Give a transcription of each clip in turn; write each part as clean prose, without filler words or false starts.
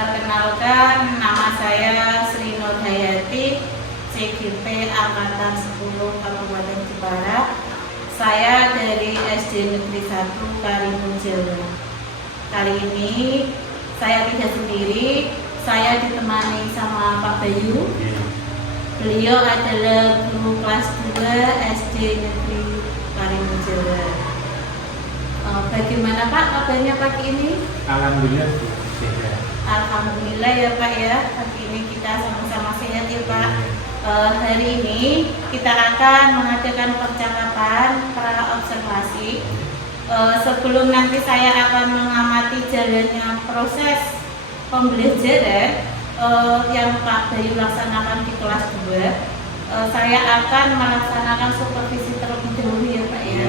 Perkenalkan, nama saya Sri Nurhayati, CGP Angkatan 10 Kabupaten Jepara. Saya dari SD Negeri 1 Karimun Jawa. Kali ini saya tidak sendiri, saya ditemani sama Pak Bayu. Beliau adalah guru kelas 2 SD Negeri Karimun Jawa. Bagaimana Pak kabarnya pagi ini? Alhamdulillah sehat. Alhamdulillah ya Pak ya, pagi ini kita sama-sama sehat ya Pak. Hari ini kita akan mengadakan percakapan pra-observasi. Sebelum nanti saya akan mengamati jalannya proses pembelajaran yang Pak Bayu laksanakan di kelas 2, saya akan melaksanakan supervisi terlebih dahulu ya Pak ya.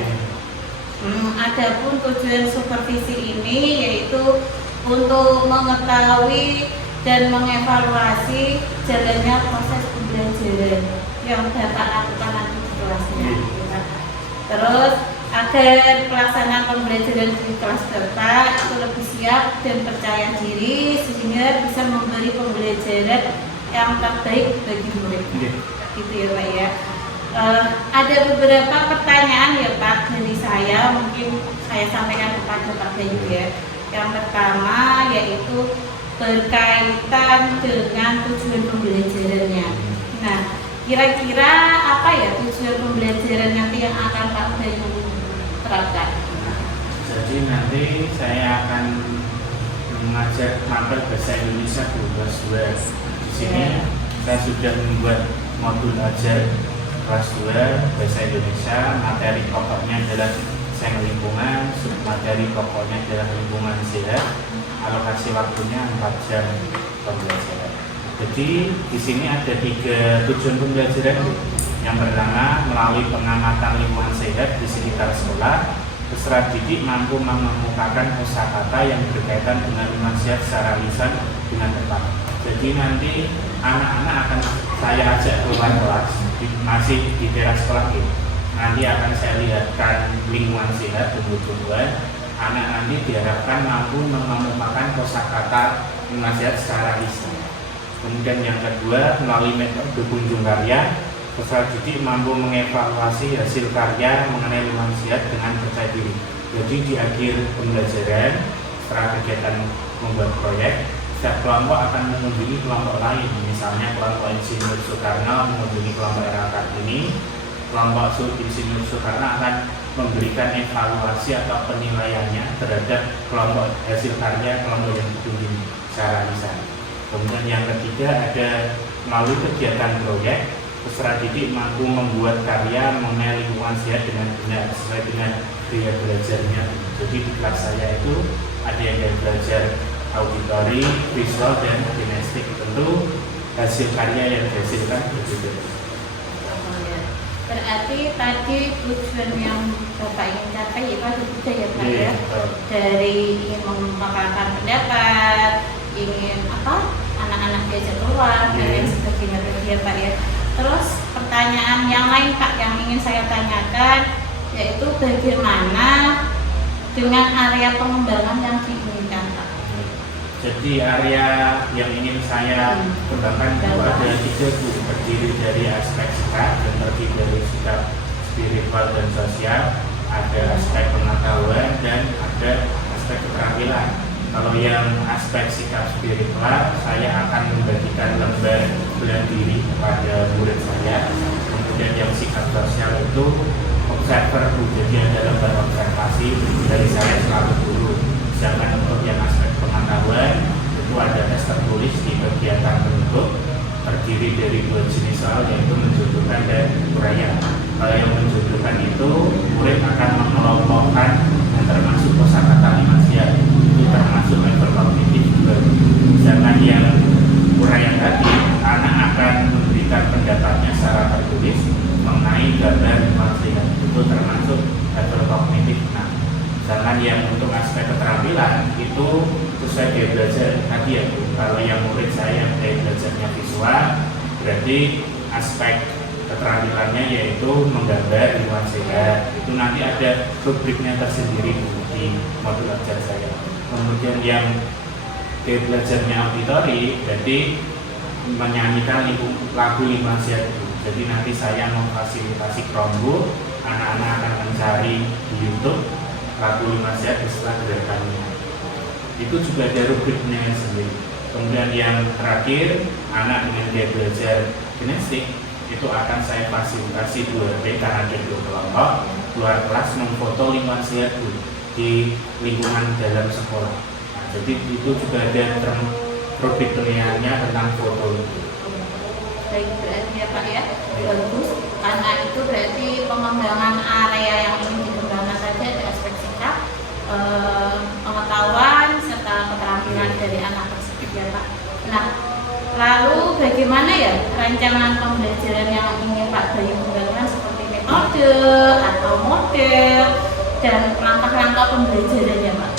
Adapun tujuan supervisi ini yaitu untuk mengetahui dan mengevaluasi jalannya proses pembelajaran yang Bapak lakukan nanti di kelasnya. Terus agar pelaksanaan pembelajaran di kelas Bapak itu lebih siap dan percaya diri sehingga bisa memberi pembelajaran yang terbaik bagi murid. Gitu ya Pak ya. Ada beberapa pertanyaan ya Pak dari saya, mungkin saya sampaikan kepada Pak Bayu ya. Yang pertama yaitu berkaitan dengan tujuan pembelajarannya. Nah, kira-kira apa ya tujuan pembelajaran nanti yang akan Pak Bayu terapkan? Jadi nanti saya akan mengajar mapel bahasa Indonesia kelas 2. Di sini saya sudah membuat modul ajar kelas 2 bahasa Indonesia. Materi pokoknya adalah sains lingkungan, submateri pokoknya adalah lingkungan sehat. Alokasi waktunya 4 jam pembelajaran. Jadi di sini ada 3 tujuan pembelajaran. Yang pertama, melalui pengamatan lingkungan sehat di sekitar sekolah, peserta didik mampu mengemukakan kosakata yang berkaitan dengan lingkungan sehat secara lisan dengan tepat. Jadi nanti anak-anak akan saya ajak keluar kelas, masih di daerah sekolah ini. Nanti akan saya lihatkan lingkungan sehat tumbuh-tumbuhan. Anak nanti diharapkan mampu mengemukakan kosakata lingkungan sehat secara lisan. Kemudian yang kedua, melalui metode kunjung karya, peserta didik mampu mengevaluasi hasil karya mengenai lingkungan sehat dengan percaya diri. Jadi di akhir pembelajaran, setelah kegiatan membuat proyek, setiap kelompok akan mengunjungi kelompok lain. Misalnya kelompok Insinyur Soekarno mengunjungi kelompok era Kartini, kelompok Insinyur Soekarno akan memberikan evaluasi atau penilaiannya terhadap kelompok hasil karya kelompok yang dikunjungi secara lisan. Kemudian yang ketiga ada melalui kegiatan proyek, peserta didik mampu membuat karya mengenai lingkungan sehat dengan benar sesuai dengan gaya belajarnya. Jadi di kelas saya itu ada yang belajar auditori, visual, dan kinestik. Tentu hasil karya yang dihasilkan berbeda. Berarti tadi tujuan yang Bapak ingin capai itu ada 3 ya Pak ya. Dari ingin mengungkapkan pendapat, ingin anak-anak diajak keluar dan lain sebagainya ya Pak ya. Terus pertanyaan yang lain Pak yang ingin saya tanyakan yaitu bagaimana dengan area pengembangan yang diinginkan Pak? Jadi area yang ingin saya kembangkan itu ada 3, terdiri dari aspek sikap dan terdiri dari sikap spiritual dan sosial, ada aspek pengetahuan dan ada aspek keterampilan. Kalau yang aspek sikap spiritual, saya akan membagikan lembar bela diri kepada murid saya. Kemudian yang sikap sosial itu observer, jadi ada lembar observasi dari saya selalu guru. Sedangkan untuk yang aspek pengetahuan itu ada tes tertulis di bagian terbentuk, terdiri dari 2 jenis soal yaitu menjudulkan dan uraian. Kalau yang menjudulkan itu murid akan mengelompokkan yang termasuk kosakata limasia, itu termasuk level kognitif juga. Sedangkan yang uraian tadi anak akan memberikan pendapatnya secara tertulis mengenai gambar limasia, itu termasuk level kognitif. Sedangkan yang untuk aspek keterampilan itu sesuai gaya belajar tadi ya Bu. Kalau yang murid saya yang gaya belajarnya visual, berarti aspek keterampilannya yaitu menggambar lingkungan sehat. Itu nanti ada rubriknya tersendiri Bu di modul ajar saya. Kemudian yang gaya belajarnya auditori, jadi menyanyikan lagu Lima Siap. Jadi nanti saya memfasilitasi Chromebook, anak-anak akan mencari di YouTube lagu Lima Siap beserta gerakannya. Itu juga ada rubriknya sendiri. Kemudian yang terakhir, anak dengan gaya belajar kinestik itu akan saya fasilitasi 2D karena ada 2 kelompok, luar kelas memfoto Lima Siap di lingkungan dalam sekolah. Nah, jadi itu juga ada rubrik penilaiannya tentang foto itu. Baik, berarti ya Pak ya, bagus. Karena itu berarti pengembangan area yang ingin dikembangkan saja ada aspek sikap, pengetahuan serta keterampilan dari anak tersebut ya Pak. Nah, lalu bagaimana ya rancangan pembelajaran yang ingin Pak Bayu kembangkan seperti metode atau model dan langkah-langkah pembelajarannya Pak?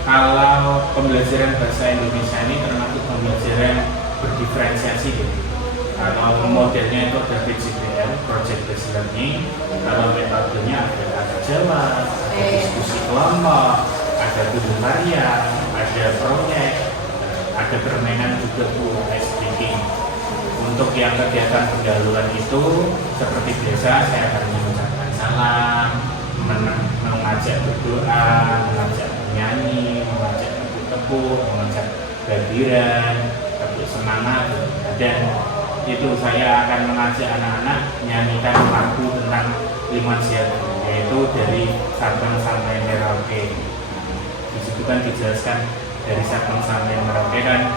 Kalau pembelajaran bahasa Indonesia ini termasuk pembelajaran berdiferensiasi gitu. Kalau modelnya itu ada PJBL, Project Based Learning. Kalau metodenya ada Jawa, ada diskusi kelompok, ada tujuh karya, ada proyek, ada permainan juga ice breaking. Untuk yang kegiatan pendahuluan itu seperti biasa saya akan mengucapkan salam, mengajak berdoa, mengajak bernyanyi, mengajak tepuk-tepuk, mengajak gadiran, tepuk semangat, dan itu saya akan mengajak anak-anak menyanyikan lagu tentang Lima Siap, yaitu dari Sabang sampai Merauke. Disitu kan dijelaskan dari Sabang sampai Merauke kan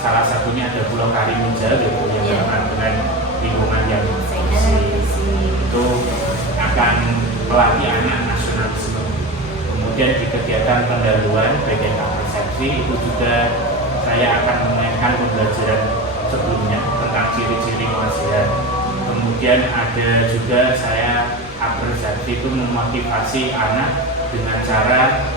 salah satunya ada Pulau Karimun Jawa gitu, yang terkenal dengan lingkungan yang bersih. Itu akan melatih anak nasionalisme. Kemudian di kegiatan pendahuluan bagian persepsi itu juga saya akan memainkan pembelajaran sebelumnya tentang ciri-ciri manusia. Kemudian ada juga saya apresiasi itu memotivasi anak dengan cara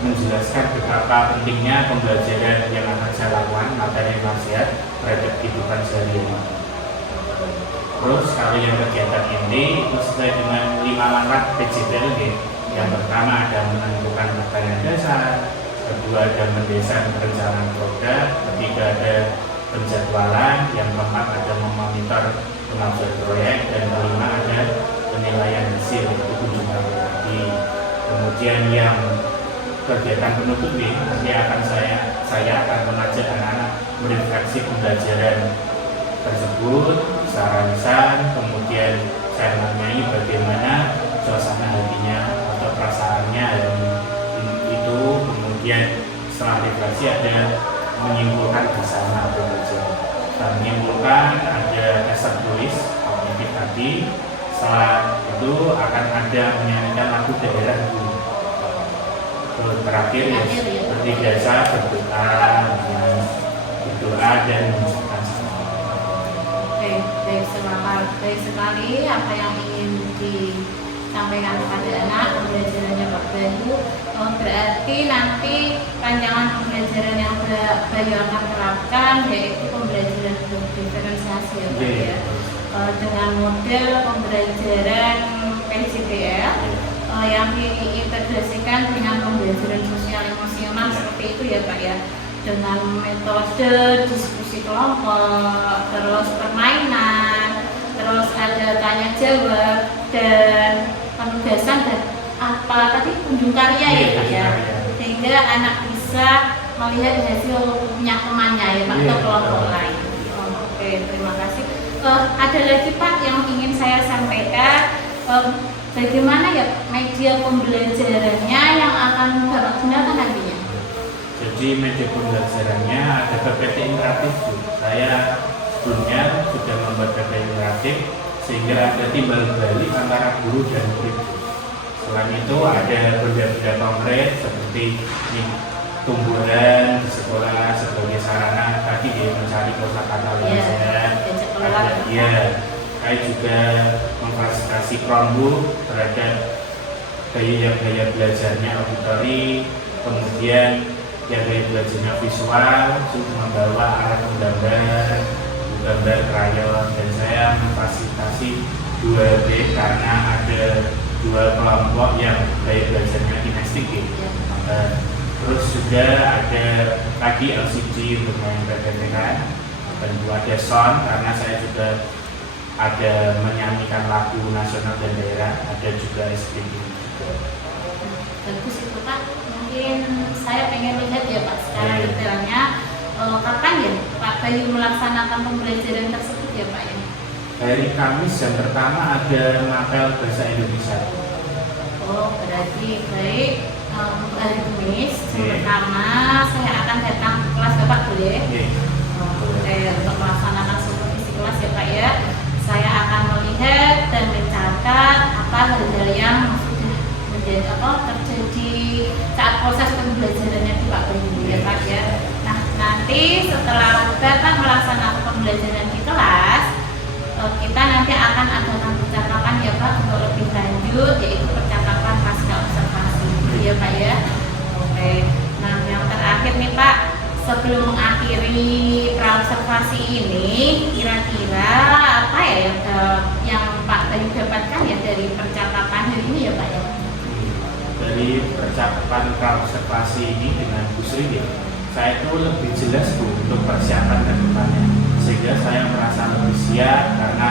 menjelaskan betapa pentingnya pembelajaran yang akan saya lakukan materi manusia terhadap kehidupan sehari-hari. Terus kalau yang kegiatan ini itu sesuai dengan 5 langkah PJBL. Yang pertama ada menentukan pertanyaan dasar, kedua ada mendesain perencanaan program, ketiga ada penjadwalan, yang keempat ada memonitor kemajuan proyek, dan kelima ada penilaian hasil itu kunjungan tadi. Kemudian yang kegiatan penutup ini nanti akan saya akan mengajak anak-anak merefleksi pembelajaran tersebut secara lisan, kemudian saya menanyai bagaimana suasana hatinya atau perasaannya hari itu, kemudian setelah refleksi ada menyimpulkan bersama atau belajar. Dan menyimpulkan ada tes tertulis kognitif tadi. Setelah itu akan ada menyanyikan lagu daerah dulu. Terakhir ya seperti biasa berdoa dan mengucapkan selamat. Baik, selamat. Baik sekali apa yang ingin disampaikan kepada anak pembelajarannya Pak Bayu. Berarti nanti rancangan pembelajaran yang Bayu akan terapkan yaitu pembelajaran berdiferensiasi ya Pak ya, dengan model pembelajaran PJBL yang diintegrasikan dengan pembelajaran sosial emosional seperti itu ya Pak ya, dengan metode diskusi kelompok, terus permainan, terus ada tanya jawab dan penugasan dan apa tadi kunjung karya ya Pak ya, sehingga anak bisa melihat hasil punya temannya ya Pak atau kelompok lain. Oke, terima kasih. Ada lagi Pak yang ingin saya sampaikan, bagaimana ya media pembelajarannya yang akan Bapak gunakan nantinya? Jadi media pembelajarannya ada PPT interaktif. Saya sebelumnya sudah membuat PPT interaktif sehingga ada timbal balik antara guru dan murid. Selain itu ada benda-benda konkret seperti tumbuhan di sekolah sebagai sarana tadi dia mencari kosakata belajar. Saya juga memfasilitasi Chromebook terhadap gaya belajarnya auditori, kemudian yang gaya belajarnya visual, membawa alat gambar krayon, dan saya memfasilitasi 2D karena ada 2 kelompok yang gaya belajarnya kinestik ya. Terus juga ada lagi LCD untuk main pergerakan, dan juga ada sound karena saya juga ada menyanyikan lagu nasional dan daerah, ada juga speaking juga. Bagus itu Pak. Mungkin saya pengen lihat ya Pak secara Iya. detailnya kapan ya Pak Bayu melaksanakan pembelajaran tersebut ya Pak ya? Hari Kamis jam pertama ada mapel bahasa Indonesia. Oh berarti baik, untuk hari Kamis jam Iya. pertama saya akan datang ke kelas Bapak boleh? Oke. Oke, untuk melaksanakan supervisi kelas ya Pak ya, saya akan melihat dan mencatat apa hal-hal yang sudah menjadi terjadi saat proses pembelajarannya di Pak Bayu ya Pak ya. Nah nanti setelah Bapak melaksanakan pembelajaran di kelas, kita nanti akan adakan percakapan ya Pak untuk lebih lanjut, yaitu percakapan pasca observasi ya Pak ya. Oke, nah yang terakhir nih Pak, sebelum mengakhiri praobservasi ini, kira-kira apa ya yang Pak Bayu dapatkan ya dari percakapan hari ini ya Pak ya? Dari percakapan praobservasi ini dengan Bu Sri ya, saya itu lebih jelas Bu untuk persiapan ke depannya, sehingga saya merasa lebih siap karena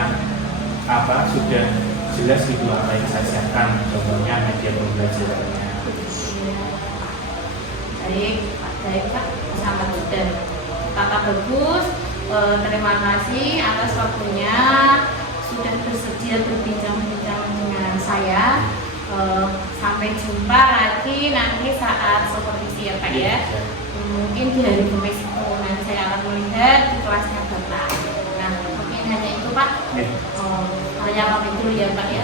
sudah jelas gitu apa yang saya siapkan, contohnya media pembelajarannya. Baik Pak, sangat dan Kakak bagus. Terima kasih atas waktunya sudah bersedia berbincang-bincang dengan saya. Sampai jumpa lagi nanti saat supervisi ya Pak ya. Mungkin di hari Kamis itu nanti saya akan melihat di kelasnya Bapak. Nah mungkin hanya itu Pak. Hanya pamit dulu ya Pak ya.